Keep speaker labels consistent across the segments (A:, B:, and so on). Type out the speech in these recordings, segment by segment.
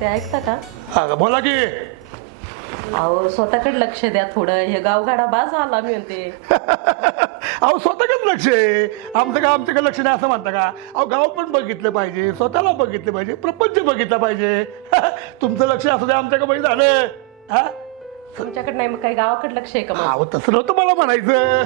A: म्हणते ऐकता का?
B: हा, बोला की.
A: अहो स्वतःकडे लक्ष द्या थोडं. हे गावगाडा बाज आला मी म्हणते.
B: अहो स्वतःकडे लक्ष आहे. आमचं का आमच्याकडे लक्ष नाही असं म्हणता का? अहो गाव पण बघितलं पाहिजे स्वतःला बघितलं पाहिजे प्रपंच बघितला पाहिजे. तुमचं लक्ष असू द्या आमच्याकडे झालं हा?
A: तुमच्याकडे नाही मग काही गावाकडे लक्ष आहे का मग?
B: अहो तसं नव्हतं मला म्हणायचं.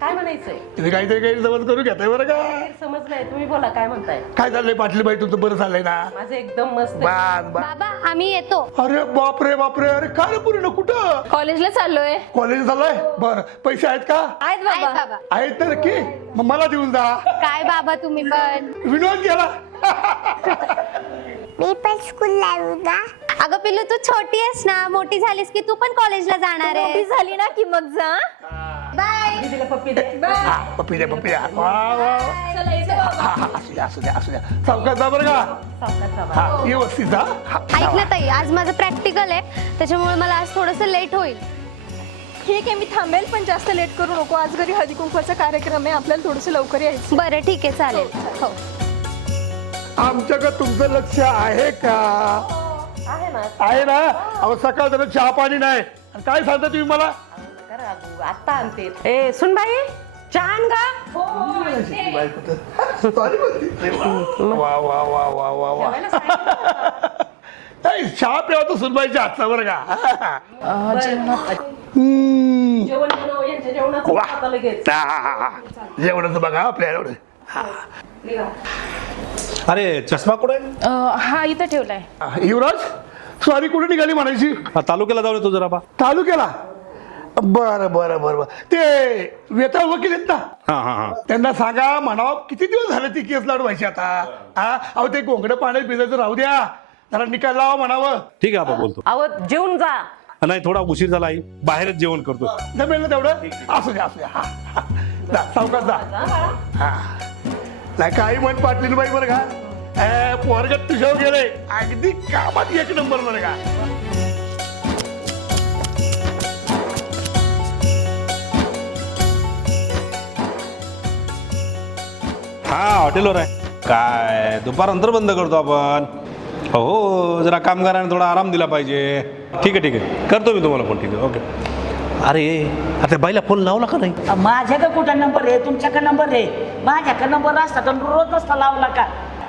A: काय म्हणायचंय?
B: तुम्ही काहीतरी काही समज करू घेताय बरं का?
A: समज नाही तुम्ही बोला काय म्हणताय?
B: काय चाललंय पाटली बाई तुमचं बरं चाललंय ना?
A: माझं एकदम मस्त आहे.
B: बास बास.
C: बाबा आम्ही येतो.
B: अरे बापरे बापरे अरे काय रे पुरी कुठं?
C: कॉलेजला चाललोय.
B: कॉलेज झालंय बर पैसे आहेत का?
C: आहेत बाबा.
B: आहेत तर की मग मला देऊन जा.
C: काय बाबा तुम्ही पण.
B: विनोद गेला.
D: मी पण स्कूलला येऊ ना
C: अगं पिल्लू तू छोटी आहेस ना मोठी झालीस की तू पण कॉलेजला जाणार आहे. झाली ना की मग जा. बाय
A: पप्पी दे.
B: हा, पप्पी द्या पप्पी द्या वा वा. हा हा असू द्या असू द्या असू द्या. चौकात जा बरं का.
A: सावकाश जावा.
B: हा व्यवस्थित जा. हा,
C: ऐक ना ताई आज माझं प्रॅक्टिकल आहे. त्याच्यामुळे मला आज थोडस लेट होईल.
E: ठीक आहे मी थांबेल पण जास्त लेट करू नको. आज घरी हळदी कुंकवाचा कार्यक्रम आहे. आपल्याला थोडंसं लवकर यायचं
C: बरं ठीक आहे चालेल. हो.
B: आमच्याकडे तुमचं लक्ष आहे का?
A: आहे ना.
B: आहे ना? अहो सकाळ जरा चहा पाणी नाही. आणि काय सांगता तुम्ही मला?
A: करा आत्ता आणते. ए सुन बाई चहा आण का
B: वा वा वा वा वा वा. नाही, चहा प्यावा तर सुनबाईच्या हातचा बरं का. हम्म.
A: जेवण बनव यांच्या जेवणाचं
B: वा.
A: आता लगेच.
B: हा, हा, हा, हा. जेवणाचं बघा आपल्या एवढं.
F: अरे चष्मा कुठे?
E: हा इथं ठेवलाय.
B: युवराज स्वारी कुठे निघाली म्हणायची?
F: तालुक्याला जाऊन येतो जरा बा.
B: तालुक्याला? बरं बरं बरं बरं. ते वेताळ वकील आहेत ना?
F: हा हा हा.
B: त्यांना सांगा म्हणावं किती दिवस झाले ती केस लढवायची आता? हा अहो ते गोंगडं पाण्यात भिजायचं राहू द्या. जरा निकाल लावा म्हणावं.
F: ठीक आहे आपण बोलतो.
A: अहो जेवून जा.
F: नाही थोडा उशीर झाला आई. बाहेरच जेवण करतो
B: जमेल ना तेवढं? असू द्या असू द्या. हा, हा. जा सावकाश जा. हा. नाही काही म्हण पाटलीन बाई बरं का? ए, पोरगत तुझ्यावर गेले अगदी कामात एक नंबर बरं का?
F: हा हॉटेलवर आहे. काय दुपारनंतर बंद करतो आपण. हो जरा कामगारांना थोडा आराम दिला पाहिजे. ठीक आहे ठीक आहे. करतो मी तुम्हाला फोन ठीक आहे. ओके अरे आता बाईला फोन लावला का नाही?
G: माझ्याकडे कुठं नंबर आहे? तुमच्याकडे नंबर आहे? माझ्याकडे नंबर असता तर रोज नसता लावला का?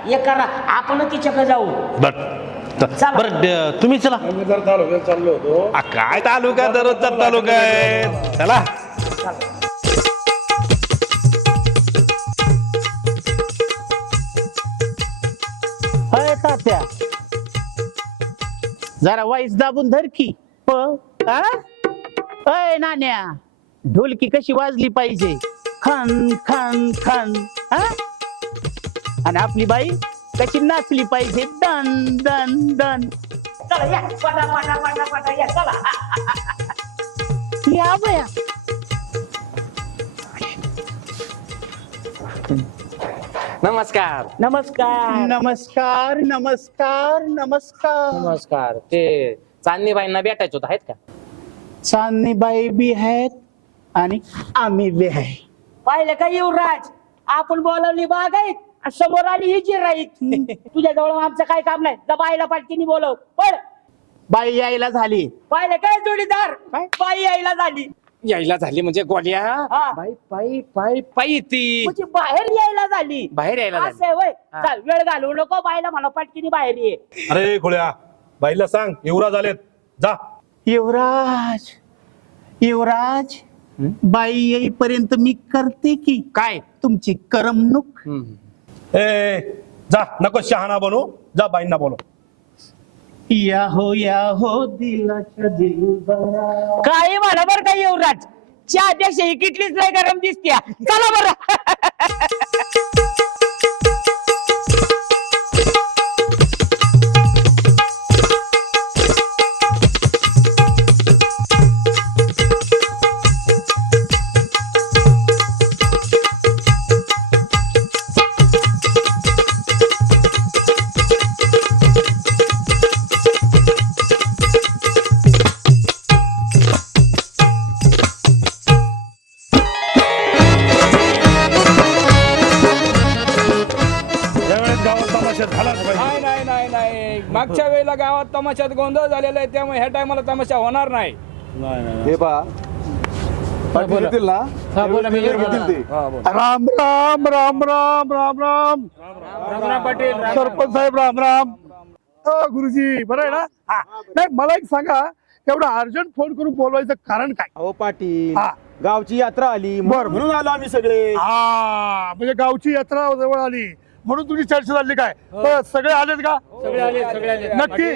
G: एक करा आपण तिच्याकडे जाऊ.
F: बर.
G: चला.
F: बरं ड- तुम्ही चला. आ, काय तालुका? दररोजचा तालुका आहे. चला.
H: अय तात्या. जरा वाईस दाबून धर की. प आ? अय नाण्या ढोलकी कशी वाजली पाहिजे? खन खन खन. हा? आणि आपली बाई कशी नाचली पाहिजे? दन दन दन.
G: चला या. पटा पटा पटा पटा या. चला.
H: या बया.
I: नमस्कार.
H: नमस्कार. नमस्कार नमस्कार नमस्कार.
I: नमस्कार. ते चांदणीबाईंना भेटायचं होतं आहेत का?
H: चांदणी बाई बी आहेत आणि आम्ही बी आहे.
G: पाहिलं का युवराज? आपण बोलवली बाग आहेत आणि समोर आली ही जी राहीत तुझ्या जवळ आमचं काय काम नाही. जा बाईला पाटकीनी बोलव. पळ.
H: बाई यायला झाली.
G: पाहिलं काय जोडीदार? बाई यायला झाली.
I: यायला झाली म्हणजे गोल्या
G: हा.
I: बाई पायी पायी पायी ती.
G: म्हणजे बाहेर यायला झाली.
I: बाहेर यायला
G: असं
I: झाली.
G: आहे होय.
I: हा.
G: चल वेळ घालवू नको बाईला म्हणा पाटकीनी बाहेर ये.
F: अरे खोळ्या. बाईला सांग युवराज आलेत. जा.
H: युवराज युवराज बाई येईपर्यंत मी करते की?
I: काय?
H: तुमची करमणूक.
F: ए जा नको शहाणा बनू. जा बाईंना बोलो
H: या हो या हो दिलाच्या दिलबरा
G: काही म्हणा बरं का युवराज? चहापेक्षा ही किटलीच नाही गरम दिसते चला बरं.
J: गोंधळ झालेला आहे त्यामुळे ह्या टायमाला तमाशा होणार नाही.
K: हे पहा. पाटील येतील ना? त्यावेळी घेतील ते.
B: राम राम राम राम राम राम. सरपंच साहेब राम राम. अ, गुरुजी बरं आहे ना? हा. नाही मला एक सांगा एवढा अर्जंट फोन करून बोलवायचं कारण काय?
K: अहो पाटील
B: हा.
K: गावची यात्रा आली
B: बरं.
K: म्हणून आलो आम्ही सगळे.
B: हा म्हणजे गावची यात्रा जवळ आली. म्हणून तुझी चर्चा झाली काय? बरं, सगळे आलेत का? नक्की?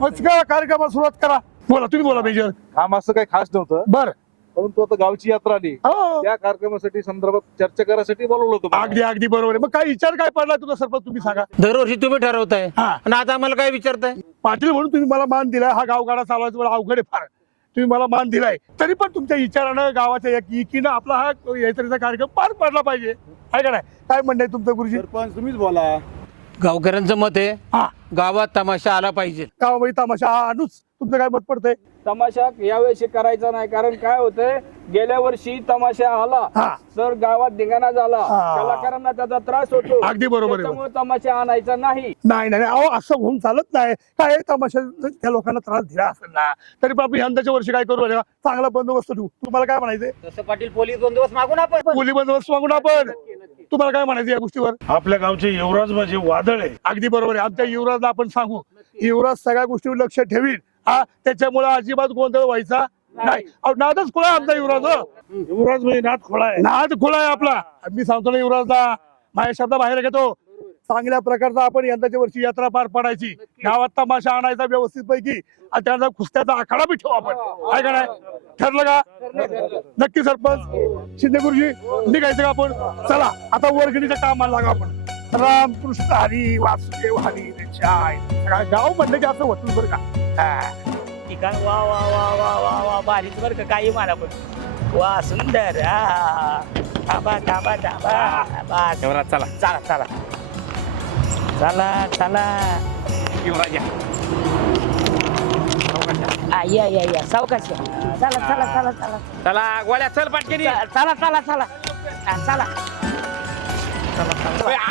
B: मग का कार्यक्रमाला सुरुवात करा. बोला तुम्ही बोला मेजर.
K: काम असं काही खास नव्हतं.
B: बर.
K: परंतु आता गावची यात्रा आली.
B: हो.
K: त्या कार्यक्रमासाठी संदर्भात चर्चा करायसाठी बोलवलं होतं.
B: अगदी अगदी बरोबर आहे. मग काय विचार काय पडला तुझा सरपंच तुम्ही सांगा.
I: दरवर्षी तुम्ही ठरवताय.
B: हा.
I: आणि आता आम्हाला काय विचारताय?
B: पाटील म्हणून तुम्ही मला मान दिलाय. हा गावगाडा चालवायचा मला अवघड आहे फार. तुम्ही मला मान दिलाय. तरी पण तुमच्या विचारानं गावाच्या एक एकीनं आपला हा यात्रेचा कार्यक्रम पार पडला पाहिजे. आहे का नाही? काय म्हणणं आहे तुमचं गुरुजी?
K: सरपंच तुम्हीच बोला.
I: गावकऱ्यांचं मत आहे
B: हा.
I: गावात तमाशा आला पाहिजे.
B: गावामध्ये तमाशा हा अनुच तुमचं काय मत पडतंय?
J: तमाशा यावेळेस करायचा नाही कारण काय होतंय गेल्या वर्षी तमाशा आला
B: हा.
J: तर गावात धिंगाणा झाला.
B: हा.
J: कलाकारांना त्याचा त्रास होतो.
B: अगदी बरोबर आहे.
J: त्याच्यामुळे तमाशा आणायचा नाही.
B: नाही नाही नाही. अहो असं होऊन चालत नाही. काय तमाशा त्या लोकांना त्रास दिला असेल ना तरी आपण यंदाच्या वर्षी काय करू? चांगला बंदोबस्त ठेवू. तुम्हाला काय म्हणायचंय?
G: तसं पाटील पोलीस बंदोबस्त मागून आपण.
B: पोली बंदोबस्त मागून आपण. तुम्हाला काय म्हणायचं या गोष्टीवर?
L: आपल्या गावचे युवराज म्हणजे वादळ आहे.
B: अगदी बरोबर आहे. आमच्या युवराजला आपण सांगू. युवराज सगळ्या गोष्टीवर लक्ष ठेवील. हा त्याच्यामुळे अजिबात गोंधळ व्हायचा नाही. अहो, नादच खुळा आहे आमचा युवराज हं.
L: युवराज म्हणजे नाथ खोळा आहे.
B: नाद खुळा आहे आपला. मी सांगतो ना युवराजला. माझ्या शब्द बाहेर घेतो. चांगल्या प्रकारचा आपण यंदाच्या वर्षी यात्रा पार पडायची. गावात तमाशा आणायचा व्यवस्थित पैकी आणि त्यानंतर कुस्त्याचा आखाडा बी ठेवू आपण. काय का नाही? ठरलं का? नक्की सरपंच शिंदे गुरुजी निघायचं का आपण? चला आता वर्गणीच्या कामाला लागा आपण. रामकृष्ण हरी वासुदेव हरी गाव म्हणलं की असं होतं बरं का. हा.
G: ठिकाण वा वा वा वा वा वा भारीच बरं का काही म्हणा पण. वा सुंदर. थांबा थांबा थांबा.
I: चला.
G: चला चला. चला चला.
I: युवराज या.
G: आ, या या या. सावकाश या. चला चला चला चला.
I: चला गोळ्या चल पाटकेनी
G: चला चला चला. आ, चला.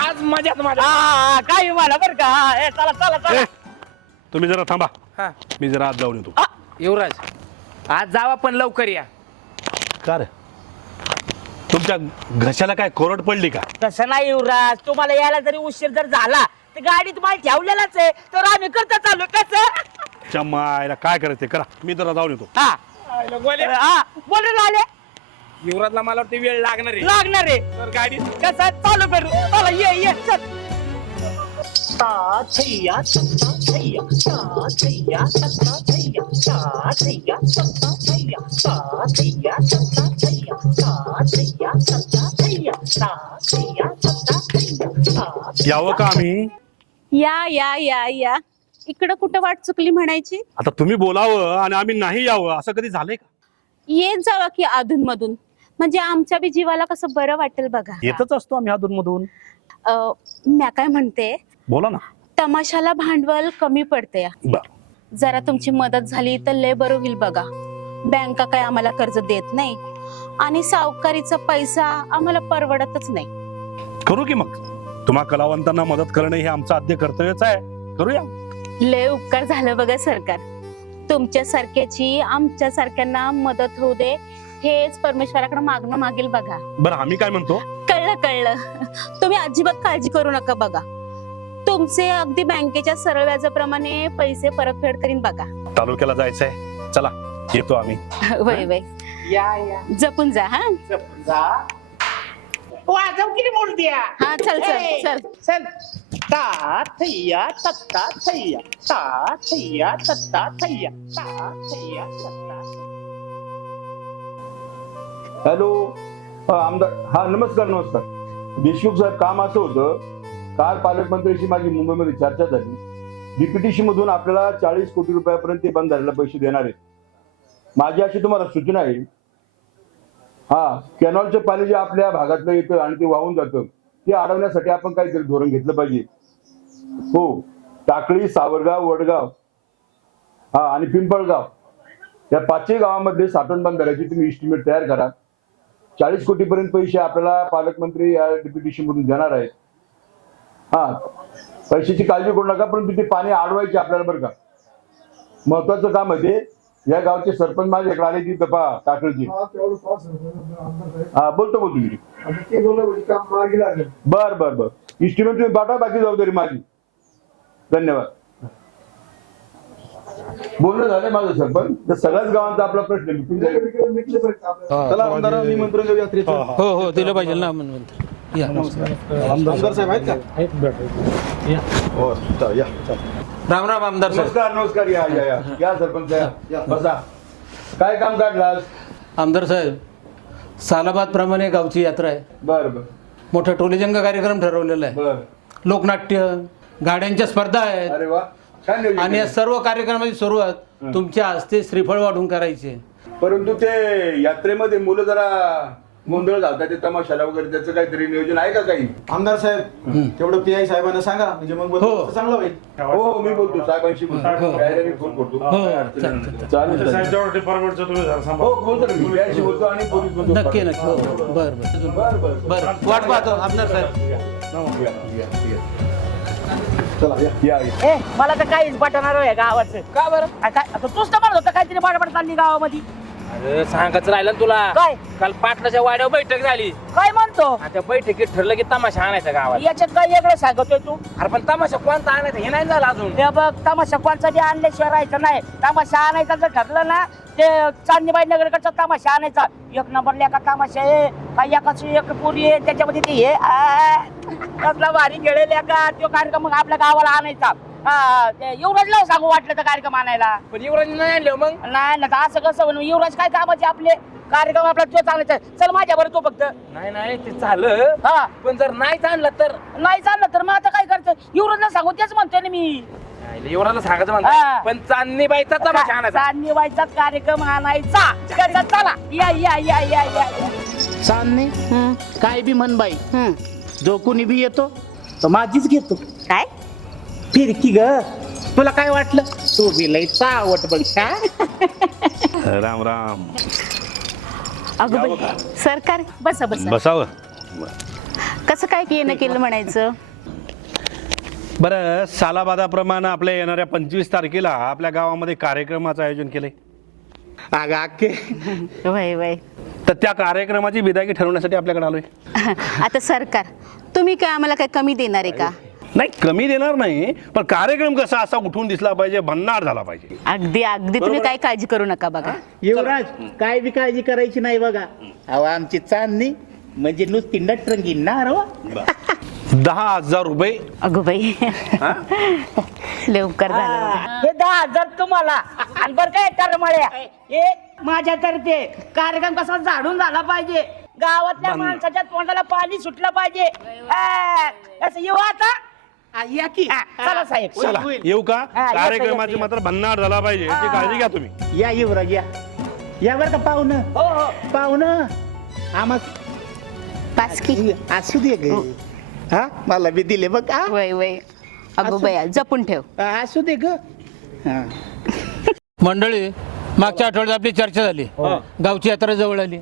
I: आज मजात माझ्या.
G: हा काही म्हणा बरं का. हा, ए, चला चला चला.
F: ए, तुम्ही जरा थांबा.
I: हा.
F: मी जरा आत जाऊन येतो.
I: युवराज आज जावा पण लवकर या.
F: का रे? तुमच्या घशाला काय कोरड पडली का?
G: तसं नाही युवराज. तुम्हाला यायला जरी उशीर जर झाला तर गाडी तुम्हाला ठेवलेलाच आहे. तर आम्ही करता चालू कसं?
F: चम्मायला काय करायचं ते करा. मी जरा जाऊन येतो.
G: हा. हा. बोलून आले
I: युवराजला मला वाटतं वेळ लागणार आहे.
G: लागणार आहे.
I: तर गाडी
G: कसं? चालू करू. चला ये ये चल.
F: यावं का आम्ही?
E: या या या या. इकडं कुठं वाट चुकली म्हणायची?
F: आता तुम्ही बोलावं आणि आम्ही नाही यावं असं कधी झालंय का?
E: येत जावा की अधून मधून म्हणजे आमच्या बी जीवाला कसं बरं वाटेल बघा.
F: येतच असतो आम्ही अधून मधून
E: अं, म्या काय म्हणते?
F: बोला ना.
E: तमाशाला भांडवल कमी पडते.
F: बर.
E: जरा तुमची मदत झाली तर लय बरं होईल बघा. बँका काय आम्हाला कर्ज देत नाही. आणि सावकारीचा पैसा आम्हाला परवडतच नाही.
F: करू की मग? तुम्हा कलावंतांना मदत करणं हे आमचं आद्य कर्तव्यच आहे. करूया.
E: लय उपकार झालं बघा सरकार. तुमच्या सारख्याची आमच्या सारख्यांना मदत होऊ दे. हेच परमेश्वराकडे मागणं मागेल बघा.
F: बरं आम्ही काय म्हणतो?
E: कळलं कळलं. तुम्ही अजिबात काळजी करू नका बघा. तुमचे अगदी बँकेच्या सरळ व्याजाप्रमाणे पैसे परतफेड करीन बघा.
F: तालुक्याला जायचंय. चला येतो आम्ही.
E: वय वय
G: या या.
E: जपून जा हा?
G: वाजव किती मूर्त्या
E: हा चल चल चल.
G: चल. ता थैया तत्ता थैया. ता थैया तत्ता थैया. ता थैया तत्ता
K: हॅलो. हा आमदार हा नमस्कार नमस्कार. देशमुख साहेब काम असं होतं काल पालकमंत्र्यांशी माझी मुंबईमध्ये चर्चा झाली. डीपीटीसी मधून आपल्याला चाळीस कोटी रुपयापर्यंत ते बंद झालेला पैसे देणार. आहेत माझी अशी तुम्हाला सूचना आहे. हा कॅनॉलचं पाणी जे आपल्या भागातलं येतं आणि ते वाहून जातं ते अडवण्यासाठी आपण काहीतरी धोरण घेतलं पाहिजे. हो टाकळी सावरगाव वडगाव हा आणि पिंपळगाव. या पाचही गावामध्ये साठवण बंधाऱ्याची तुम्ही इस्टिमेट तयार करा. चाळीस कोटीपर्यंत पैसे आपल्याला पालकमंत्री या डेप्युटेशन मधून देणार आहेत. हा पैशाची काळजी करू नका परंतु ते पाणी अडवायचे आपल्याला बरं का. महत्वाचं काम आहे ते या गावचे सरपंच माझ्याकडे आले ती तपा टाकळची हा बोलतो बोलतो मी. बर बर बर. इस्टिमेट तुम्ही पाठवा बाकी जबाबदारी माझी. धन्यवाद. बोलणं झालं माझं सरपंच. तर सगळ्याच गावांचा आपला प्रश्न जाईल चला आमदार निमंत्रण देऊ यात्रेचं
I: हो हो. दिलं पाहिजे ना या
J: आमदार साहेब आहेत का?
K: हो चला, या.
I: राम राम आमदार साहेब.
K: नमस्कार नमस्कार या या या. या सरपंच या बसा. काय काम काढलास?
I: आमदार साहेब सालाबाद प्रमाणे गावची यात्रा आहे.
K: बर बर.
I: मोठा टोलीजंग कार्यक्रम ठरवलेला आहे. लोकनाट्य गाड्यांच्या स्पर्धा आहेत.
K: अरे वा काय नियोजन
I: आणि या
K: केलं?
I: सर्व कार्यक्रमाची सुरुवात तुमच्या हस्ते श्रीफळ वाढून करायची
K: परंतु ते यात्रेमध्ये मुलं जरा गोंधळ घालतात ते तमाशाला वगैरे त्याचं काहीतरी नियोजन आहे का काही
J: आमदार साहेब तेवढं पी आय साहेबांना सांगा म्हणजे मग
I: हो.
J: बंदोबस्त चांगला होईल
K: हो हो मी बोलतो साहेबांशी बोलतो डायरेक्टली फोन करतो
I: हो,
K: काय अडचण
I: चालेल,
K: नाही.
I: चालेल.
K: चालेल चालेल.
L: साहेबच्या डिपार्टमेंटचं तुम्ही जरा सांभाळा.
K: हो बोलतो ना मी याशी बोलतो आणि पोलीस बंदोबस्त
I: नक्की. नक्की हो बरं बरं
K: बरं बरं
I: बरं वाट पाहतो आमदार साहेब
K: या, या, या. चला या या या.
G: ए मला तर काहीच पटणार आहे गावाचं का बरं काय आता तूच तर म्हणत होता काहीतरी बडबड चालली गावामध्ये
I: अरे सांगायचं राहिलं ना तुला.
G: काय?
I: काल पाटलाच्या वाड्यावर बैठक झाली.
G: काय म्हणतो?
I: आणि त्या बैठकीत ठरलं की तमाशा आणायचा गावात
G: याच्यात काय वेगळं सांगतोय तू?
I: अरे पण तमाशा कोणता आणायचा? हे नाही झालं अजून.
G: हे बघ तमाशा कोणचा बी आणल्याशिवाय राहायचं नाही. तमाशा आणायचा जर ठरलं ना ते चांदणीबाई नगरकडचा तमाशा आणायचा. एक नंबरला एका तमाशा आहे काही एकाची एक पुरी आहे त्याच्यामध्ये ते हे आ, कसला भारी खेळेल का तो कार्यक्रम मग आपल्या गावाला आणायचा. हा, ते युवराजला सांगू वाटलं तर कार्यक्रम आणायला.
I: पण युवराज नाही आणले मग?
G: नाही ना असं कसं म्हणून युवराज काय कामाचे आपले? कार्यक्रम आपला तो चालायचा चल माझ्या बरं तो फक्त.
I: नाही नाही ते झालं.
G: हा.
I: पण जर नाहीच आणलं तर?
G: नाही चाललं तर मग आता काय करतं? युवराजला सांगू तेच म्हणतोय ना मी.
I: युवराजला सांगायचं
G: हा.
I: म्हणतात पण चांदणी बाईचा तमाशा आणायचा.
G: चांदणीबाईचाच कार्यक्रम आणायचा. चला, चला. या या या या या.
H: चांदणे काय बी म्हण बाई. जो कोणी बी येतो तो माझीच घेतो.
C: काय?
H: फिरकी ग. तुला काय वाटलं? तू बी लई चावट बघ का
F: राम राम.
E: अगं बाई, सरकार बसा बसा.
F: बसावं.
E: कसं काय येणं केलं म्हणायचं?
F: बरं सालाबादाप्रमाणे आपल्या येणाऱ्या पंचवीस तारखेला आपल्या गावामध्ये कार्यक्रमाचं आयोजन केलंय.
H: अगं अक्के
E: वय वय.
F: तर त्या कार्यक्रमाची विदायकी ठरवण्यासाठी आपल्याकडे आलोय.
E: आता सरकार तुम्ही काय आम्हाला काय कमी देणार आहे का?
F: नाही कमी देणार नाही पण कार्यक्रम कसा असा उठून दिसला पाहिजे भन्नाट झाला पाहिजे.
E: अगदी अगदी. तुम्ही काय काळजी करू नका बघा.
H: युवराज काय बी काळजी करायची नाही बघा. अहो आमची चांदणी म्हणजे नुसती नटरंगी नार हो.
F: दहा हजार रुपये.
E: अगो बाई. लवकर झालं बघा.
G: हे दहा हजार तुम्हाला. आणि बरं काय टरमळ्या हे माझ्यातर्फे कार्यक्रम कसा झाडून झाला पाहिजे. गावातल्या माणसाच्या तोंडाला पाणी सुटलं पाहिजे. आ, असं येऊ आता.
H: या की.
G: हा, चला साहेब.
F: चला. येऊ का?
G: हा, येतो,
F: कार्यक्रमाची
G: येतो,
F: मात्र भन्नाट झाला पाहिजे. याची काळजी घ्या तुम्ही.
H: या युवराज या. या बरं का पाहुणं?
G: हो हो.
H: पाहुणं? आम्हा
E: पास की.
H: असू दे ग. हा. मला बी दिले बघ हा?
E: वय वय. अगो बया जपून ठेव.
H: असू दे ग. हा.
I: मंडळी मागच्या आठवड्यात आपली चर्चा झाली. गावची यात्रा जवळ आली.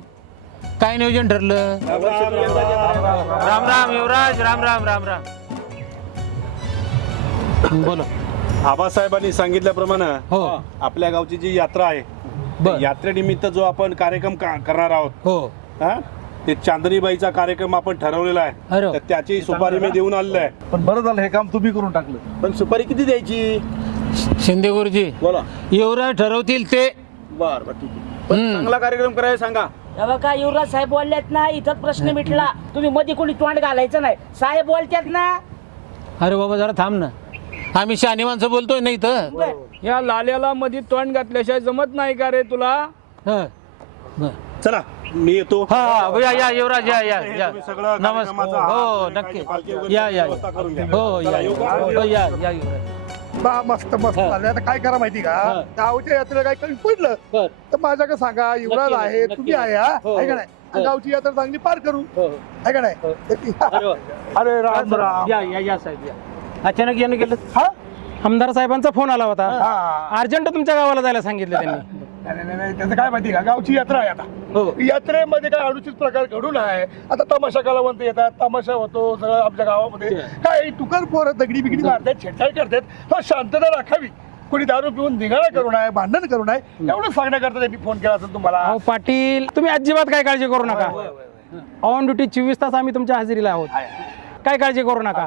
I: काय नियोजन ठरलं? राम राम युवराज राम राम राम राम. बोला.
F: आबासाहेबांनी सांगितल्याप्रमाणे
I: हो.
F: आपल्या गावची जी यात्रा आहे
I: बर.
F: त्या यात्रेनिमित्त जो आपण कार्यक्रम का- करणार आहोत
I: हो.
F: हा? ते चांदणीबाईचा कार्यक्रम आपण ठरवलेला
I: अरे.
F: आहे तर त्याची सुपारी मी देऊन आलेलो आहे.
J: पण बरं झालं हे काम तुम्ही करून टाकलं.
K: पण सुपारी किती द्यायची?
I: शिंदे गुरुजी
K: बोला.
I: युवराज ठरवतील ते.
K: बर बर ठीक आहे. पण
I: हम्म.
K: चांगला कार्यक्रम करायला सांगा.
G: हे बघा युवराज साहेब बोलल्यात ना इथंच प्रश्न मिटला. तुम्ही मध्ये कोणी तोंड घालायचं नाही. साहेब बोलतात ना.
I: अरे बाबा जरा थांब ना. आम्ही शहाणी माणसं बोलतोय नाही तर
J: या लाल्याला मध्ये तोंड घातल्याशिवाय जमत नाही का रे तुला?
F: चला मी येतो.
I: हा हा. या या युवराज या या या.
F: तुम्ही सगळं
I: नमस्कार.
F: कार्यक्रमाचा
I: हो
F: हात,
I: नक्की.
F: पालखी वगैरे
I: या या
F: व्यवस्था करून घ्या.
I: हो या
F: येऊ का?
I: हो या या युवराज.
B: बा, मस्त मस्त. झालं आता काय करा माहिती का? गावच्या यात्रेला काय कमी पडलं.
I: बर.
B: तर माझ्याकडे सांगा युवराज
I: नक्की,
B: आहे
I: नक्की.
B: तुम्ही आहे हा?
I: हो,
B: आहे का
I: हो.
B: नाही आणि गावची यात्रा चांगली पार करू.
I: हो,
B: आहे का नाही? अरे राम राम.
I: या या या साहेब या. अचानक येणं गेलं?
B: हा?
I: आमदार साहेबांचा फोन आला होता.
B: हा.
I: अर्जंट तुमच्या गावाला जायला सांगितलं त्यांनी.
B: नाही नाही, नाही त्याचं काय माहिती का? गावची यात्रा आहे
I: हो.
B: आता यात्रेमध्ये काय अनुचित प्रकार घडून आहे. आता तमाशा कलावंत येतात. तमाशा होतो सगळं आमच्या गावामध्ये. काय टुकर पोरं दगडी बिगडी मारतात छेडछाड करतात हो शांतता राखावी. कोणी दारू पिऊन धिंगाणा करू नये भांडण करू नये एवढं सांगण्याकरता त्यांनी फोन केला असेल तुम्हाला.
I: अहो पाटील तुम्ही अजिबात काय काळजी करू नका. ऑन ड्युटी चोवीस तास आम्ही तुमच्या हजेरीला आहोत. काय काळजी करू नका.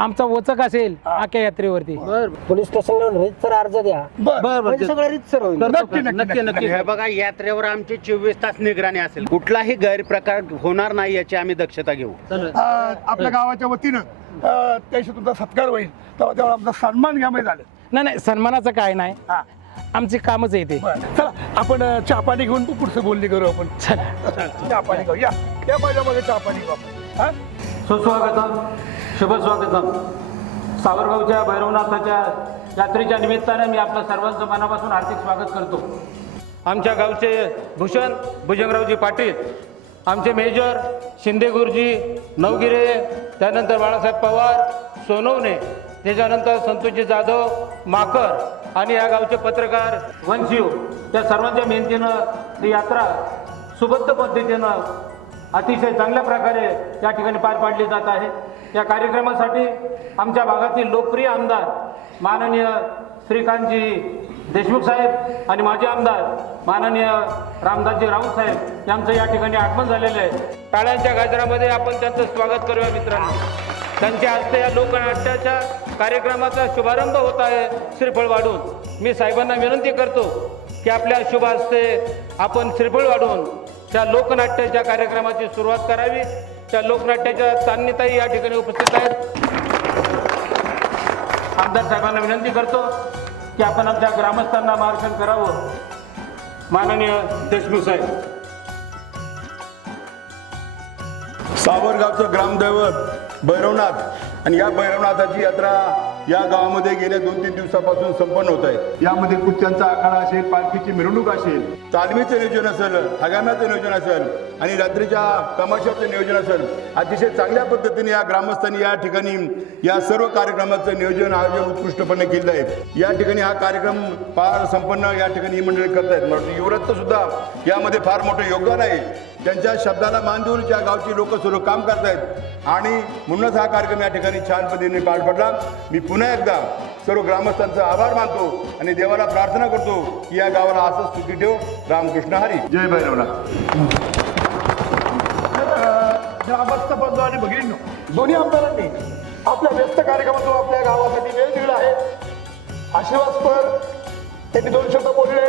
I: आमचा वचक असेल आख्या यात्रेवरती.
G: पोलीस स्टेशनला सर अर्ज द्या.
B: बरं.
G: सगळं रीतसर होईल.
B: नक्की नक्की नक्की
H: हे बघा यात्रेवर आमची चोवीस तास निगराणी असेल. कुठलाही गैरप्रकार होणार नाही याची आम्ही दक्षता घेऊ.
B: आपल्या गावाच्या वतीनं अं, त्याशी तुमचा सत्कार होईल. तेव्हा तेव्हा आमचा सन्मान घ्या माहिती झालं.
I: नाही नाही सन्मानाचं काय नाही.
B: हा.
I: आमची कामच आहे ते.
B: बरं. चला आपण अं, चहा पाणी घेऊन पुढचं बोलणी करू आपण. चहा पाणी घेऊ. या. या माझ्या चहा पाणी घेऊ आपण. हा?
I: सुस्वागतम. शुभ स्वागतम. सावरगावच्या भैरवनाथाच्या यात्रेच्या निमित्ताने मी आपलं सर्वांचं मनापासून हार्दिक स्वागत करतो. आमच्या गावचे भूषण भुजंगरावजी पाटील आमचे मेजर शिंदे गुरुजी नवगिरे त्यानंतर बाळासाहेब पवार सोनवणे त्याच्यानंतर संतोषजी जाधव माकर आणि या गावचे पत्रकार वंशीव त्या सर्वांच्या मेहनतीनं ही यात्रा सुबद्ध पद्धतीनं अतिशय चांगल्या प्रकारे या ठिकाणी पार पाडली जात आहे. या कार्यक्रमासाठी आमच्या भागातील लोकप्रिय आमदार माननीय श्रीकांतजी देशमुख साहेब आणि माजी आमदार माननीय रामदासजी राऊत साहेब यांचं या ठिकाणी आगमन झालेलं आहे. टाळ्यांच्या गाजरामध्ये आपण त्यांचं स्वागत करूया मित्रांनो. त्यांच्या हस्ते या लोकनाट्याच्या कार्यक्रमाचा शुभारंभ होत आहे श्रीफळ वाढून. मी साहेबांना विनंती करतो की आपल्या शुभ हस्ते आपण श्रीफळ वाढून त्या लोकनाट्याच्या कार्यक्रमाची सुरुवात करावी. त्या लोकनाट्याच्या तान्यताई या ठिकाणी उपस्थित आहेत. आमदार साहेबांना विनंती करतो की आपण आमच्या ग्रामस्थांना मार्गदर्शन करावं. माननीय देशमुख साहेब.
K: सावरगावचं ग्रामदैवत भैरवनाथ आणि या भैरवनाथाची यात्रा या गावामध्ये गेल्या दोन तीन दिवसापासून संपन्न होत आहे. यामध्ये कुत्त्यांचा आखाडा असेल पालखीची मिरवणूक असेल. तालमीचं नियोजन असेल हगाम्याचं नियोजन असेल आणि रात्रीच्या तमाशाचं नियोजन असेल. अतिशय चांगल्या पद्धतीने या ग्रामस्थांनी या ठिकाणी या सर्व कार्यक्रमाचं नियोजन आयोजन उत्कृष्टपणे केलं आहे. या ठिकाणी हा कार्यक्रम फार संपन्न या ठिकाणी ही मंडळी मला वाटतं युवराजचं सुद्धा यामध्ये फार मोठं योगदान आहे. त्यांच्या शब्दाला मान देऊन त्या गावची लोक सर्व काम करतायत. आणि म्हणूनच हा कार्यक्रम या ठिकाणी छान पद्धतीने पार पडला. मी पुन्हा एकदा सर्व ग्रामस्थांचा आभार मानतो आणि देवाला प्रार्थना करतो की या गावाला असंच सुखी ठेव. रामकृष्ण हरी. जय भैरवनाथ.
B: ग्रामस्थ बंधू आणि भगिनींनो दोन्ही आमदारांनी आपल्या व्यस्त कार्यक्रमातून आपल्या गावासाठी वेळ दिला आहे. आशीर्वादपर त्यांनी दोन शब्द बोलले.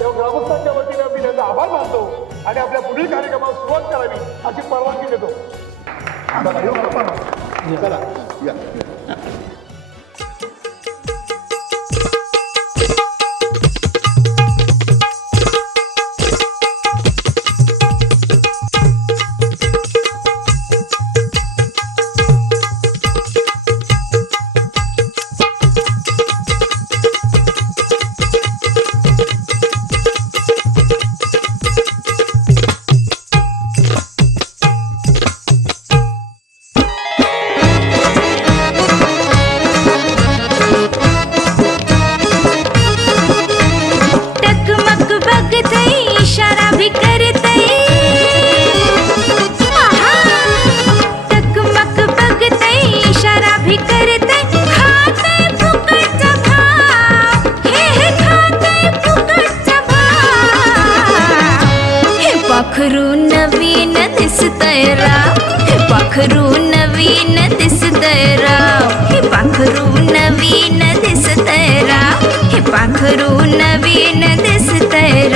B: तेव्हा ग्रामस्थांच्या वतीनं मी त्यांचा आभार मानतो आणि आपल्या पुढील कार्यक्रमाला सुरुवात करावी अशी परवानगी देतो. चला.
K: या.
C: नवीन दिसतय राव हे पाखरू नवीन दिसतय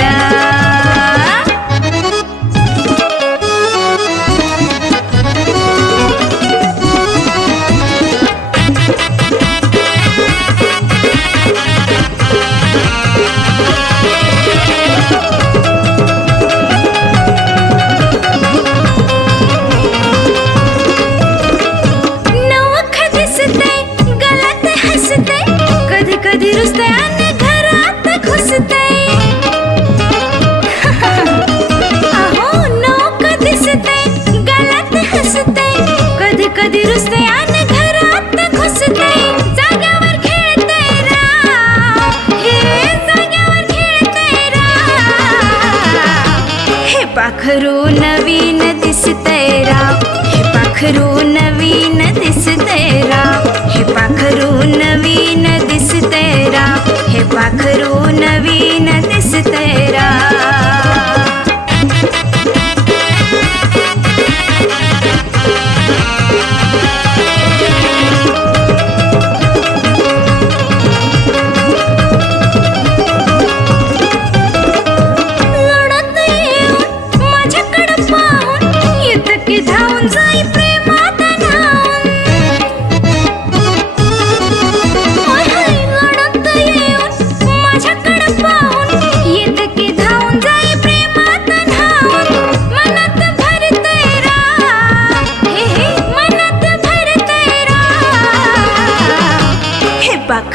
C: पाखरू नवीन दिसतय राव. हे पाखरू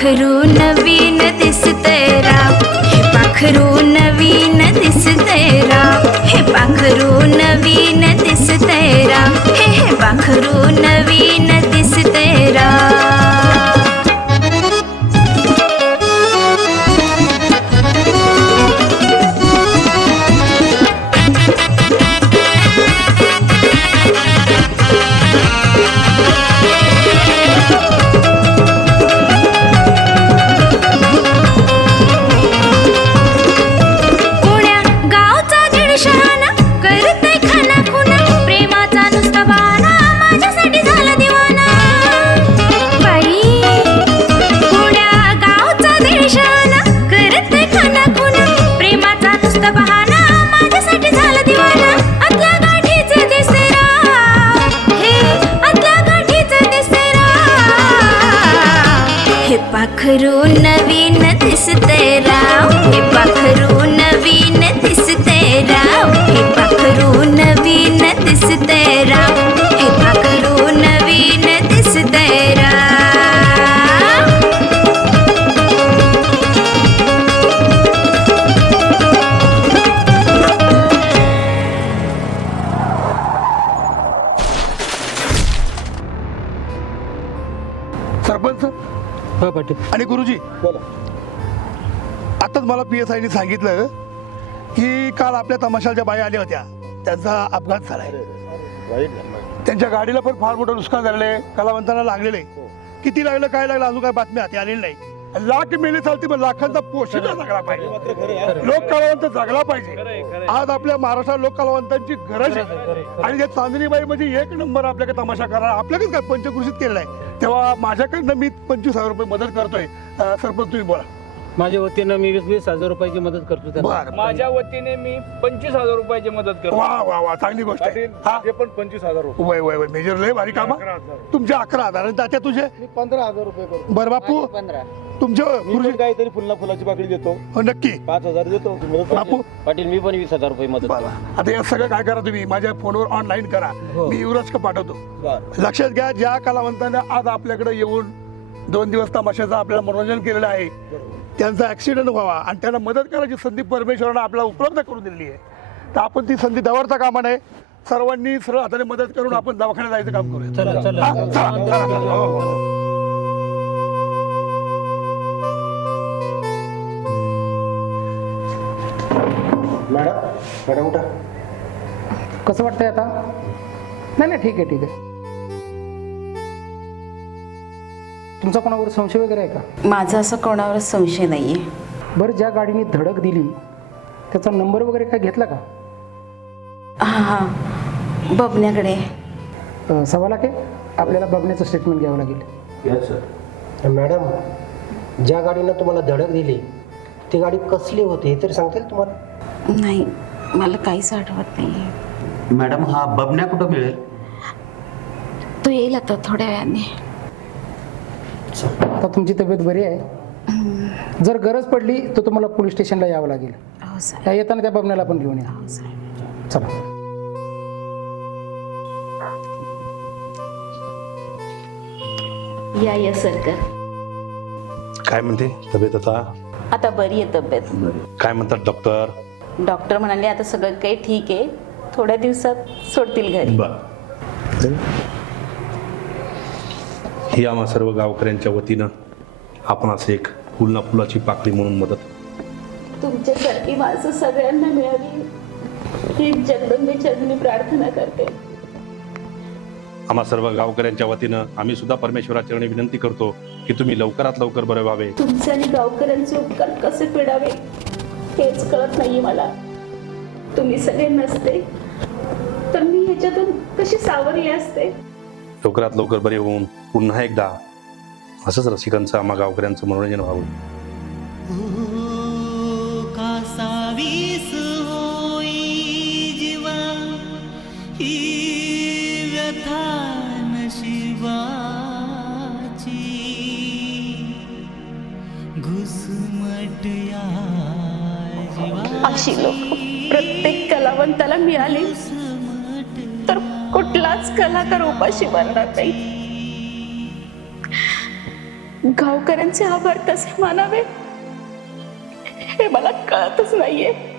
C: पाखरू नवीन
B: आयने सांगितलं की काल आपल्या तमाशाला ज्या बाई आल्या होत्या. त्यांचा अपघात झालाय. त्यांच्या गाडीला पण फार मोठं नुकसान झालेलं आहे. कलावंतांना लागलेलं आहे. किती लागलं काय लागलं अजून काय बातमी हाती आलेली नाही लाख मेले चालते पण लाखांचा पोषण जगला पाहिजे. लोक कलावंत जगला पाहिजे. आज आपल्या महाराष्ट्रात लोक कलावंतांची गरज आहे. आणि त्या चांदणीबाई म्हणजे एक नंबर आपल्याकडे तमाशा करणार आपल्याकडे काय पंचकृषीत केलेला आहे. तेव्हा माझ्याकडनं मी पंचवीस हजार रुपये मदत करतोय. सरपंच तुम्ही बोला.
I: माझ्या वतीनं मी वीस वीस हजार रुपयाची मदत करतो त्यांना.
B: बर
J: माझ्या वतीने मी पंचवीस हजार रुपयाची मदत करतो.
B: वा वा वा चांगली गोष्ट आहे. हा.
L: ते पण पंचवीस हजार रुपये.
B: वय वय वय मेजर लय भारी काम
L: अकरा हजार.
B: तुमचे अकरा हजार आणि तात्या तुझे?
L: पंधरा हजार रुपये करतो.
B: बर बापू. तुमचे गुरुजी
L: काहीतरी फुलना फुलाची पाकळी देतो.
B: हो नक्की.
L: पाच हजार देतो
B: बापू.
I: पाटील मी पण वीस हजार रुपये मदत
B: बरं. आता हे सगळं काय करा तुम्ही? माझ्या फोनवर ऑनलाईन करा. मी युवराज का पाठवतो लक्षात घ्या ज्या कलावंतांना आज आपल्याकडे येऊन दोन दिवस तमाशाचं आपल्याला मनोरंजन केलेलं आहे त्यांचा ऍक्सिडेंट व्हावा. आणि त्यांना मदत करायची संधी परमेश्वरानं आपल्याला उपलब्ध करून दिलेली आहे. तर आपण ती संधी दवरता कामा नये सर्वांनी सरळ हाताने मदत करून आपण दवाखान्यात जायचं काम करूया.
I: चला चला.
B: चला, चला. हो.
L: मॅडम मॅडम उठा
M: कसं वाटतंय आता? नाही नाही ठीक आहे ठीक आहे. तुमचा कोणावर संशय वगैरे आहे का?
E: माझा असं कोणावरच संशय नाहीये.
M: बरं ज्या गाडीने धडक दिली त्याचा नंबर वगैरे काय घेतला का?
E: हा हा. बबण्याकडे
M: अं, सव्वा लाख आहे? आपल्याला बघण्याचं स्टेटमेंट घ्यावं लागेल.
L: मॅडम ज्या गाडीनं तुम्हाला धडक दिली ती गाडी कसली होती हे तरी सांगता येईल तुम्हाला?
E: नाही मला काहीच आठवत नाही
H: मॅडम हा बबन्या कुठं मिळेल?
E: तो येईल आता थोड्या वेळाने.
M: आता तुमची तब्येत बरी आहे? जर गरज पडली तर तुम्हाला पोलीस स्टेशनला यावं लागेल.
E: हो सर.
M: त्या येताना त्या बबण्याला पण घेऊन या.
E: हो सर.
M: चला.
A: या या सरकार
F: काय म्हणते तब्येत आता?
A: आता बरी आहे तब्येत.
F: काय म्हणतात डॉक्टर
A: डॉक्टर म्हणाले आता सगळं काही ठीक आहे. थोड्या दिवसात सोडतील घरी.
F: बर. ही आम्हा सर्व गावकऱ्यांच्या वतीनं आपण असं एक फुलना फुलाची पाकळी म्हणून मदत
A: तुमच्यासारखी माणसं सगळ्यांना मिळाली
N: ही जगदंबेच्या मी प्रार्थना करते.
F: आम्हा सर्व गावकऱ्यांच्या वतीनं आम्ही सुद्धा परमेश्वराचरणी विनंती करतो की तुम्ही लवकरात लवकर बरे व्हावे.
N: तुमचे आणि गावकऱ्यांचे उपकार कसे फेडावे हेच कळत नाहीये मला. तुम्ही सगळे नसते तर मी ह्याच्यातून कशी सावरली असते?
F: लवकरात लवकर बरे होऊन पुन्हा एकदा असंच रसिकांचं आम्हा गावकऱ्यांचं मनोरंजन व्हावं.
O: कासावीस होई जीवा? ही व्यथा नशिबाची. घुसमट या
N: अशी लोक प्रत्येक कलावंताला मिळाली. कुठलाच कलाकार उपाशी बनणार नाही. गावकऱ्यांचे आभार कसे मानावे हे मला कळतच नाहीये.